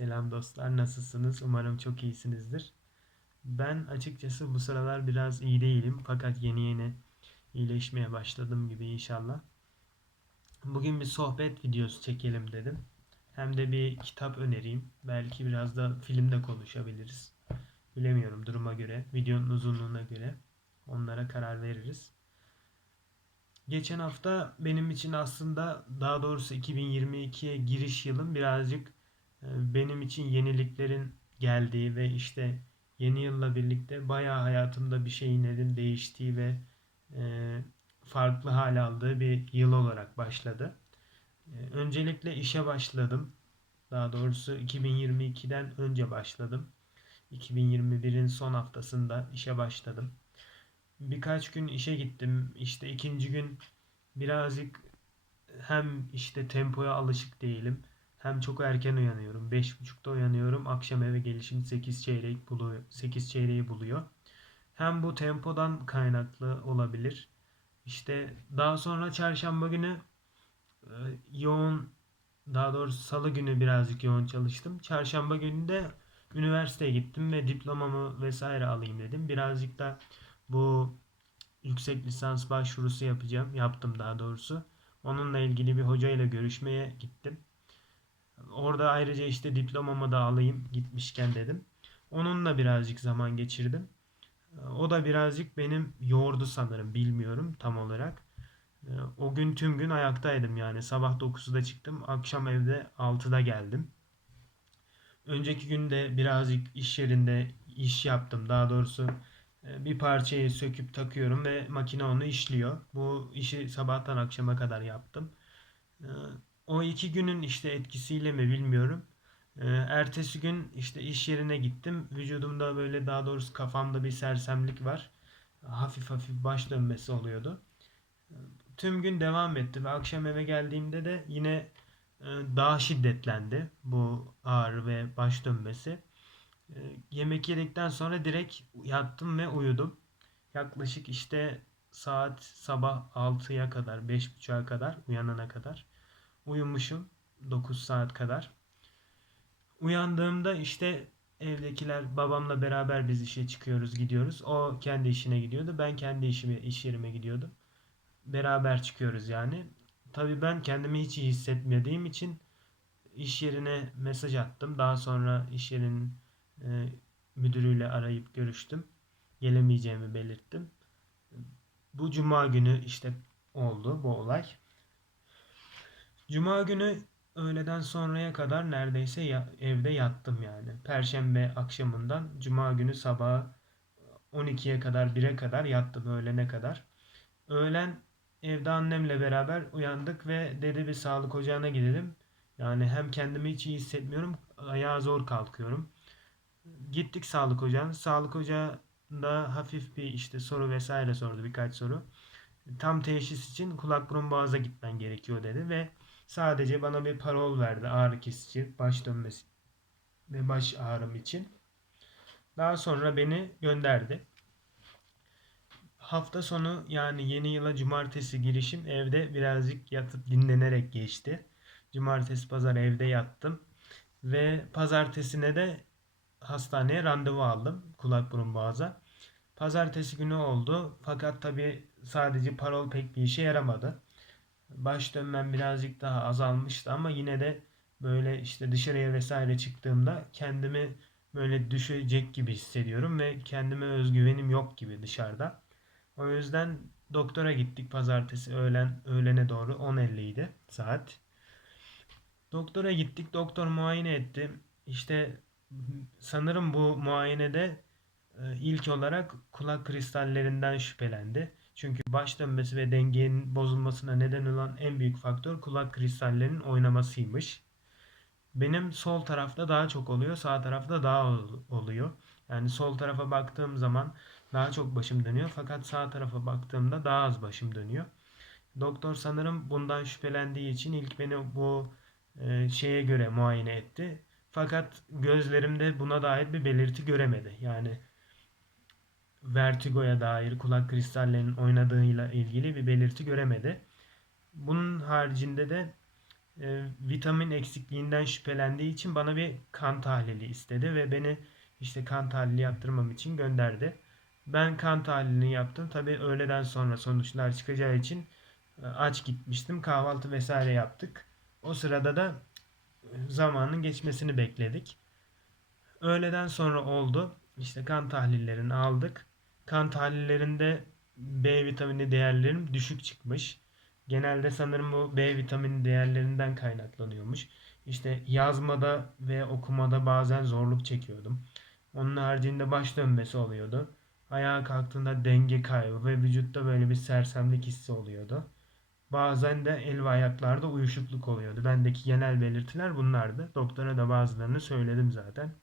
Selam dostlar, nasılsınız? Umarım çok iyisinizdir. Ben açıkçası bu sıralar biraz iyi değilim fakat yeni yeni iyileşmeye başladım gibi inşallah. Bugün bir sohbet videosu çekelim dedim. Hem de bir kitap önereyim. Belki biraz da filmde konuşabiliriz. Bilemiyorum duruma göre, videonun uzunluğuna göre onlara karar veririz. Geçen hafta benim için aslında daha doğrusu 2022'ye giriş yılım birazcık benim için yeniliklerin geldiği ve işte yeni yılla birlikte bayağı hayatımda bir şeylerin değiştiği ve e, farklı hal aldığı bir yıl olarak başladı. E, öncelikle işe başladım. Daha doğrusu 2022'den önce başladım. 2021'in son haftasında işe başladım. Birkaç gün işe gittim. İşte ikinci gün birazcık hem işte tempoya alışık değilim. Hem çok erken uyanıyorum. 5.30'da uyanıyorum. Akşam eve gelişim 8 çeyrek buluyor. 8 çeyreği buluyor. Hem bu tempodan kaynaklı olabilir. İşte daha sonra çarşamba günü e, yoğun daha doğrusu salı günü birazcık yoğun çalıştım. Çarşamba günü de üniversiteye gittim ve diplomamı vesaire alayım dedim. Birazcık da bu yüksek lisans başvurusu yapacağım. Yaptım daha doğrusu. Onunla ilgili bir hocayla görüşmeye gittim. Orada ayrıca işte diplomamı da alayım gitmişken dedim. Onunla birazcık zaman geçirdim. O da birazcık benim yordu sanırım bilmiyorum tam olarak. O gün tüm gün ayaktaydım yani sabah 9'da çıktım akşam evde 6'da geldim. Önceki günde birazcık iş yerinde iş yaptım daha doğrusu bir parçayı söküp takıyorum ve makine onu işliyor. Bu işi sabahtan akşama kadar yaptım o iki günün işte etkisiyle mi bilmiyorum. Ee, ertesi gün işte iş yerine gittim. Vücudumda böyle daha doğrusu kafamda bir sersemlik var. Hafif hafif baş dönmesi oluyordu. Tüm gün devam etti ve akşam eve geldiğimde de yine e, daha şiddetlendi bu ağrı ve baş dönmesi. E, yemek yedikten sonra direkt yattım ve uyudum. Yaklaşık işte saat sabah 6'ya kadar, 5.30'a kadar uyanana kadar uyumuşum 9 saat kadar. Uyandığımda işte evdekiler babamla beraber biz işe çıkıyoruz gidiyoruz. O kendi işine gidiyordu. Ben kendi işime iş yerime gidiyordum. Beraber çıkıyoruz yani. Tabii ben kendimi hiç iyi hissetmediğim için iş yerine mesaj attım. Daha sonra iş yerinin e, müdürüyle arayıp görüştüm. Gelemeyeceğimi belirttim. Bu cuma günü işte oldu bu olay. Cuma günü öğleden sonraya kadar neredeyse ya, evde yattım yani. Perşembe akşamından cuma günü sabah 12'ye kadar 1'e kadar yattım öğlene kadar. Öğlen evde annemle beraber uyandık ve dedi bir sağlık ocağına gidelim. Yani hem kendimi hiç iyi hissetmiyorum, ayağa zor kalkıyorum. Gittik sağlık ocağına. Sağlık ocağında hafif bir işte soru vesaire sordu birkaç soru. Tam teşhis için kulak burun boğaza gitmen gerekiyor dedi ve Sadece bana bir parol verdi ağrı kesici, baş dönmesi ve baş ağrım için. Daha sonra beni gönderdi. Hafta sonu yani yeni yıla cumartesi girişim evde birazcık yatıp dinlenerek geçti. Cumartesi pazar evde yattım. Ve pazartesine de hastaneye randevu aldım kulak burun boğaza. Pazartesi günü oldu fakat tabi sadece parol pek bir işe yaramadı baş dönmem birazcık daha azalmıştı ama yine de böyle işte dışarıya vesaire çıktığımda kendimi böyle düşecek gibi hissediyorum ve kendime özgüvenim yok gibi dışarıda. O yüzden doktora gittik pazartesi öğlen öğlene doğru 10.50 idi saat. Doktora gittik. Doktor muayene etti. İşte sanırım bu muayenede e, ilk olarak kulak kristallerinden şüphelendi. Çünkü baş dönmesi ve dengenin bozulmasına neden olan en büyük faktör kulak kristallerinin oynamasıymış. Benim sol tarafta daha çok oluyor, sağ tarafta daha oluyor. Yani sol tarafa baktığım zaman daha çok başım dönüyor fakat sağ tarafa baktığımda daha az başım dönüyor. Doktor sanırım bundan şüphelendiği için ilk beni bu e, şeye göre muayene etti. Fakat gözlerimde buna dair bir belirti göremedi. Yani vertigoya dair kulak kristallerinin oynadığıyla ilgili bir belirti göremedi. Bunun haricinde de e, vitamin eksikliğinden şüphelendiği için bana bir kan tahlili istedi ve beni işte kan tahlili yaptırmam için gönderdi. Ben kan tahlilini yaptım. Tabii öğleden sonra sonuçlar çıkacağı için e, aç gitmiştim. Kahvaltı vesaire yaptık. O sırada da zamanın geçmesini bekledik. Öğleden sonra oldu. İşte kan tahlillerini aldık. Kan tahlillerinde B vitamini değerlerim düşük çıkmış. Genelde sanırım bu B vitamini değerlerinden kaynaklanıyormuş. İşte yazmada ve okumada bazen zorluk çekiyordum. Onun haricinde baş dönmesi oluyordu. Ayağa kalktığında denge kaybı ve vücutta böyle bir sersemlik hissi oluyordu. Bazen de el ve ayaklarda uyuşukluk oluyordu. Bendeki genel belirtiler bunlardı. Doktora da bazılarını söyledim zaten.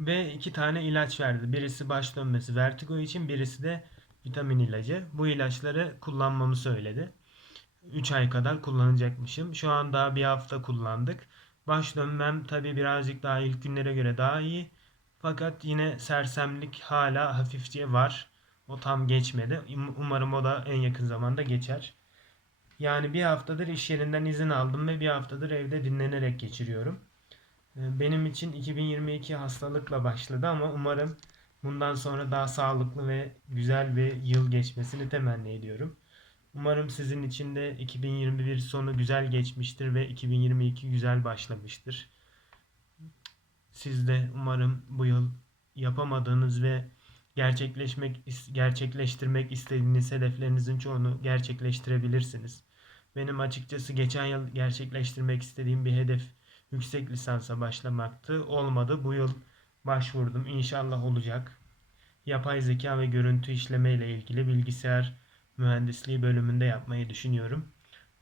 Ve iki tane ilaç verdi. Birisi baş dönmesi vertigo için, birisi de vitamin ilacı. Bu ilaçları kullanmamı söyledi. 3 ay kadar kullanacakmışım. Şu an daha bir hafta kullandık. Baş dönmem tabi birazcık daha ilk günlere göre daha iyi. Fakat yine sersemlik hala hafifçe var. O tam geçmedi. Umarım o da en yakın zamanda geçer. Yani bir haftadır iş yerinden izin aldım ve bir haftadır evde dinlenerek geçiriyorum. Ee, benim için 2022 hastalıkla başladı ama umarım bundan sonra daha sağlıklı ve güzel bir yıl geçmesini temenni ediyorum. Umarım sizin için de 2021 sonu güzel geçmiştir ve 2022 güzel başlamıştır. Siz de umarım bu yıl yapamadığınız ve gerçekleşmek gerçekleştirmek istediğiniz hedeflerinizin çoğunu gerçekleştirebilirsiniz. Benim açıkçası geçen yıl gerçekleştirmek istediğim bir hedef yüksek lisansa başlamaktı. Olmadı. Bu yıl başvurdum. İnşallah olacak. Yapay zeka ve görüntü işleme ile ilgili bilgisayar mühendisliği bölümünde yapmayı düşünüyorum.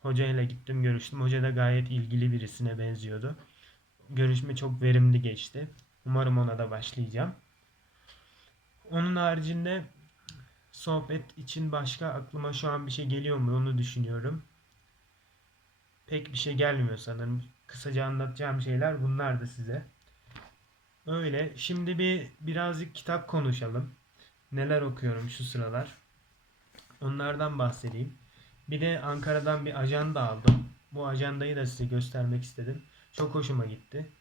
Hoca ile gittim görüştüm. Hoca da gayet ilgili birisine benziyordu. Görüşme çok verimli geçti. Umarım ona da başlayacağım. Onun haricinde sohbet için başka aklıma şu an bir şey geliyor mu onu düşünüyorum. Pek bir şey gelmiyor sanırım. Kısaca anlatacağım şeyler bunlardı size. Öyle. Şimdi bir birazcık kitap konuşalım. Neler okuyorum şu sıralar. Onlardan bahsedeyim. Bir de Ankara'dan bir ajanda aldım. Bu ajandayı da size göstermek istedim. Çok hoşuma gitti.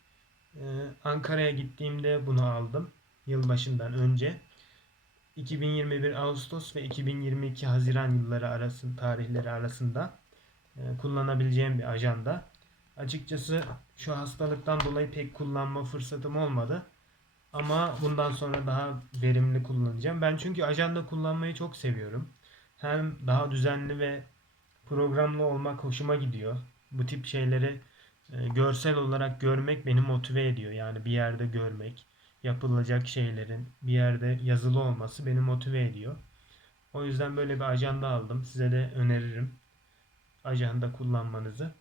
Ee, Ankara'ya gittiğimde bunu aldım. Yılbaşından önce. 2021 Ağustos ve 2022 Haziran yılları arasında tarihleri arasında kullanabileceğim bir ajanda. Açıkçası şu hastalıktan dolayı pek kullanma fırsatım olmadı. Ama bundan sonra daha verimli kullanacağım. Ben çünkü ajanda kullanmayı çok seviyorum. Hem daha düzenli ve programlı olmak hoşuma gidiyor. Bu tip şeyleri e, görsel olarak görmek beni motive ediyor. Yani bir yerde görmek, yapılacak şeylerin bir yerde yazılı olması beni motive ediyor. O yüzden böyle bir ajanda aldım. Size de öneririm ajanda kullanmanızı.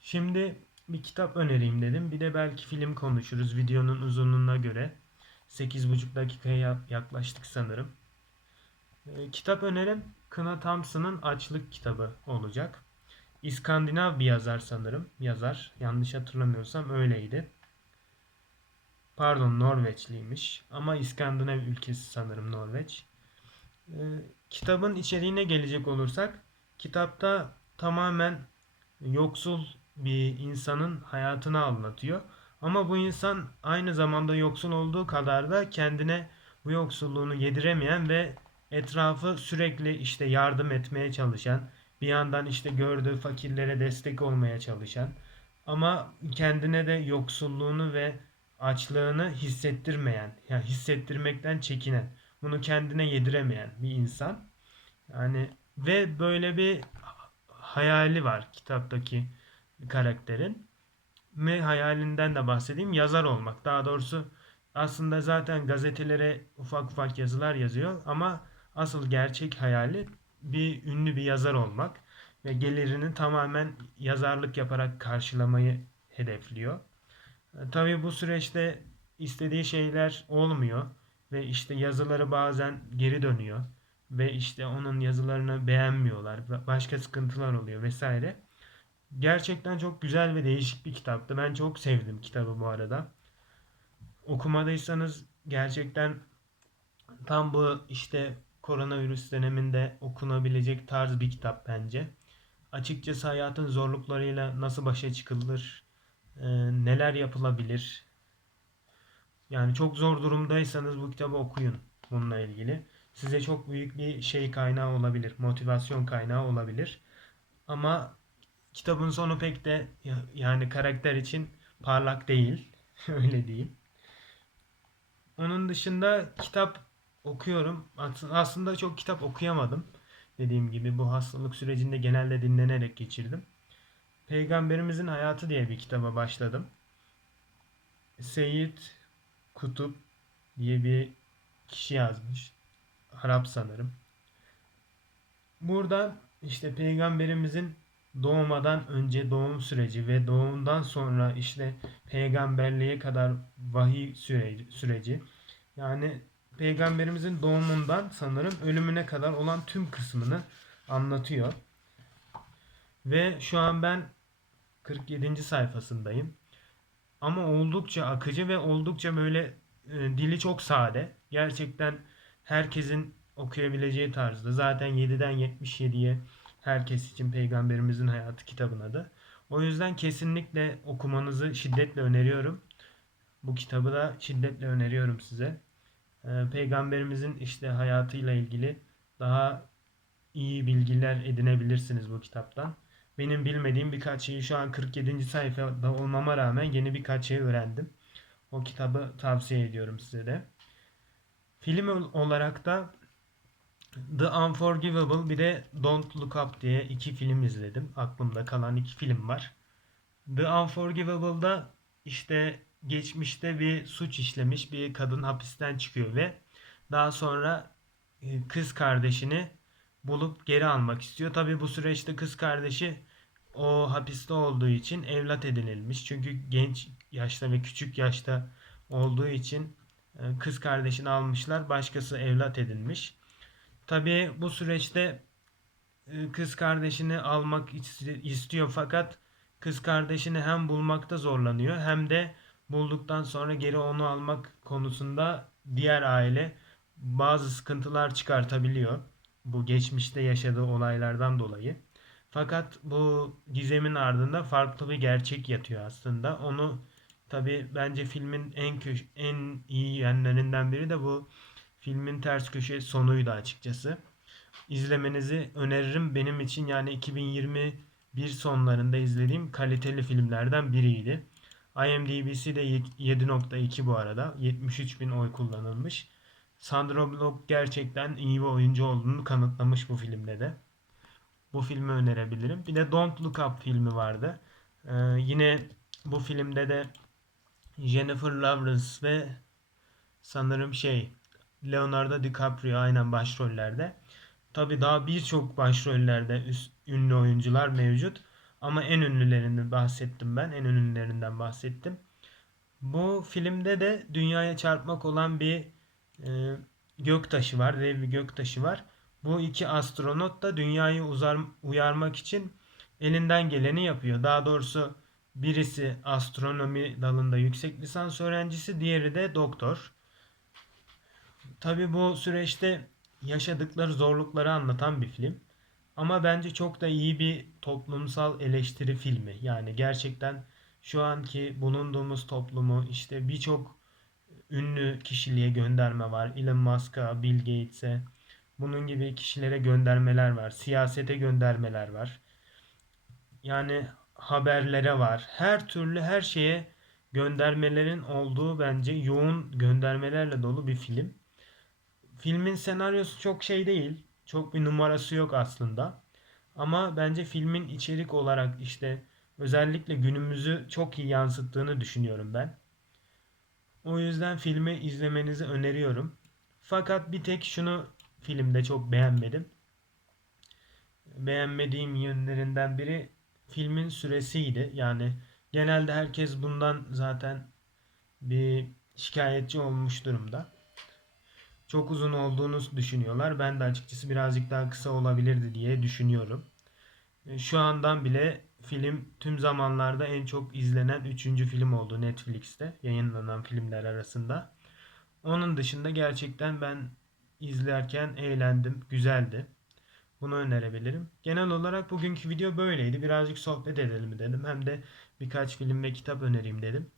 Şimdi bir kitap önereyim dedim. Bir de belki film konuşuruz videonun uzunluğuna göre. 8,5 dakikaya yaklaştık sanırım. E, kitap önerim Kına Thompson'ın Açlık kitabı olacak. İskandinav bir yazar sanırım. Yazar. Yanlış hatırlamıyorsam öyleydi. Pardon Norveçliymiş. Ama İskandinav ülkesi sanırım Norveç. E, kitabın içeriğine gelecek olursak kitapta tamamen yoksul bir insanın hayatını anlatıyor. Ama bu insan aynı zamanda yoksul olduğu kadar da kendine bu yoksulluğunu yediremeyen ve etrafı sürekli işte yardım etmeye çalışan, bir yandan işte gördüğü fakirlere destek olmaya çalışan ama kendine de yoksulluğunu ve açlığını hissettirmeyen, yani hissettirmekten çekinen, bunu kendine yediremeyen bir insan. Yani ve böyle bir hayali var kitaptaki karakterin. Ve hayalinden de bahsedeyim. Yazar olmak. Daha doğrusu aslında zaten gazetelere ufak ufak yazılar yazıyor ama asıl gerçek hayali bir ünlü bir yazar olmak ve gelirini tamamen yazarlık yaparak karşılamayı hedefliyor. Tabii bu süreçte istediği şeyler olmuyor ve işte yazıları bazen geri dönüyor ve işte onun yazılarını beğenmiyorlar. Başka sıkıntılar oluyor vesaire. Gerçekten çok güzel ve değişik bir kitaptı. Ben çok sevdim kitabı bu arada. Okumadıysanız gerçekten tam bu işte koronavirüs döneminde okunabilecek tarz bir kitap bence. açıkçası hayatın zorluklarıyla nasıl başa çıkılır, e, neler yapılabilir. Yani çok zor durumdaysanız bu kitabı okuyun bununla ilgili. Size çok büyük bir şey kaynağı olabilir, motivasyon kaynağı olabilir. Ama kitabın sonu pek de yani karakter için parlak değil. Öyle diyeyim. Onun dışında kitap okuyorum. Aslında çok kitap okuyamadım. Dediğim gibi bu hastalık sürecinde genelde dinlenerek geçirdim. Peygamberimizin Hayatı diye bir kitaba başladım. Seyyid Kutup diye bir kişi yazmış. Arap sanırım. Burada işte peygamberimizin doğmadan önce doğum süreci ve doğumdan sonra işte peygamberliğe kadar vahiy süreci, yani peygamberimizin doğumundan sanırım ölümüne kadar olan tüm kısmını anlatıyor. Ve şu an ben 47. sayfasındayım. Ama oldukça akıcı ve oldukça böyle e, dili çok sade. Gerçekten herkesin okuyabileceği tarzda. Zaten 7'den 77'ye herkes için peygamberimizin hayatı kitabın adı. O yüzden kesinlikle okumanızı şiddetle öneriyorum. Bu kitabı da şiddetle öneriyorum size. Ee, peygamberimizin işte hayatıyla ilgili daha iyi bilgiler edinebilirsiniz bu kitaptan. Benim bilmediğim birkaç şeyi şu an 47. sayfada olmama rağmen yeni birkaç şey öğrendim. O kitabı tavsiye ediyorum size de. Film olarak da The Unforgivable bir de Don't Look Up diye iki film izledim. Aklımda kalan iki film var. The Unforgivable'da işte geçmişte bir suç işlemiş bir kadın hapisten çıkıyor ve daha sonra e, kız kardeşini bulup geri almak istiyor. Tabi bu süreçte kız kardeşi o hapiste olduğu için evlat edinilmiş. Çünkü genç yaşta ve küçük yaşta olduğu için kız kardeşini almışlar. Başkası evlat edinmiş. Tabii bu süreçte e, kız kardeşini almak istiyor fakat kız kardeşini hem bulmakta zorlanıyor hem de bulduktan sonra geri onu almak konusunda diğer aile bazı sıkıntılar çıkartabiliyor. Bu geçmişte yaşadığı olaylardan dolayı. Fakat bu gizemin ardında farklı bir gerçek yatıyor aslında. Onu tabi bence filmin en köş en iyi yönlerinden biri de bu filmin ters köşe sonuydu açıkçası. İzlemenizi öneririm. Benim için yani 2021 sonlarında izlediğim kaliteli filmlerden biriydi. IMDb'si de 7.2 bu arada. 73 bin oy kullanılmış. Sandra Bullock gerçekten iyi bir oyuncu olduğunu kanıtlamış bu filmde de. Bu filmi önerebilirim. Bir de Don't Look Up filmi vardı. Ee, yine bu filmde de Jennifer Lawrence ve sanırım şey Leonardo DiCaprio aynen başrollerde. Tabi daha birçok başrollerde üst, ünlü oyuncular mevcut. Ama en ünlülerinden bahsettim ben. En ünlülerinden bahsettim. Bu filmde de dünyaya çarpmak olan bir e, göktaşı var. Dev bir göktaşı var. Bu iki astronot da dünyayı uzar, uyarmak için elinden geleni yapıyor. Daha doğrusu birisi astronomi dalında yüksek lisans öğrencisi, diğeri de doktor. Tabi bu süreçte yaşadıkları zorlukları anlatan bir film. Ama bence çok da iyi bir toplumsal eleştiri filmi. Yani gerçekten şu anki bulunduğumuz toplumu işte birçok ünlü kişiliğe gönderme var. Elon Musk'a, Bill Gates'e bunun gibi kişilere göndermeler var. Siyasete göndermeler var. Yani haberlere var. Her türlü her şeye göndermelerin olduğu bence yoğun göndermelerle dolu bir film. Filmin senaryosu çok şey değil. Çok bir numarası yok aslında. Ama bence filmin içerik olarak işte özellikle günümüzü çok iyi yansıttığını düşünüyorum ben. O yüzden filmi izlemenizi öneriyorum. Fakat bir tek şunu filmde çok beğenmedim. Beğenmediğim yönlerinden biri filmin süresiydi. Yani genelde herkes bundan zaten bir şikayetçi olmuş durumda çok uzun olduğunu düşünüyorlar. Ben de açıkçası birazcık daha kısa olabilirdi diye düşünüyorum. E, şu andan bile film tüm zamanlarda en çok izlenen 3. film oldu Netflix'te yayınlanan filmler arasında. Onun dışında gerçekten ben izlerken eğlendim, güzeldi. Bunu önerebilirim. Genel olarak bugünkü video böyleydi. Birazcık sohbet edelim dedim. Hem de birkaç film ve kitap önereyim dedim.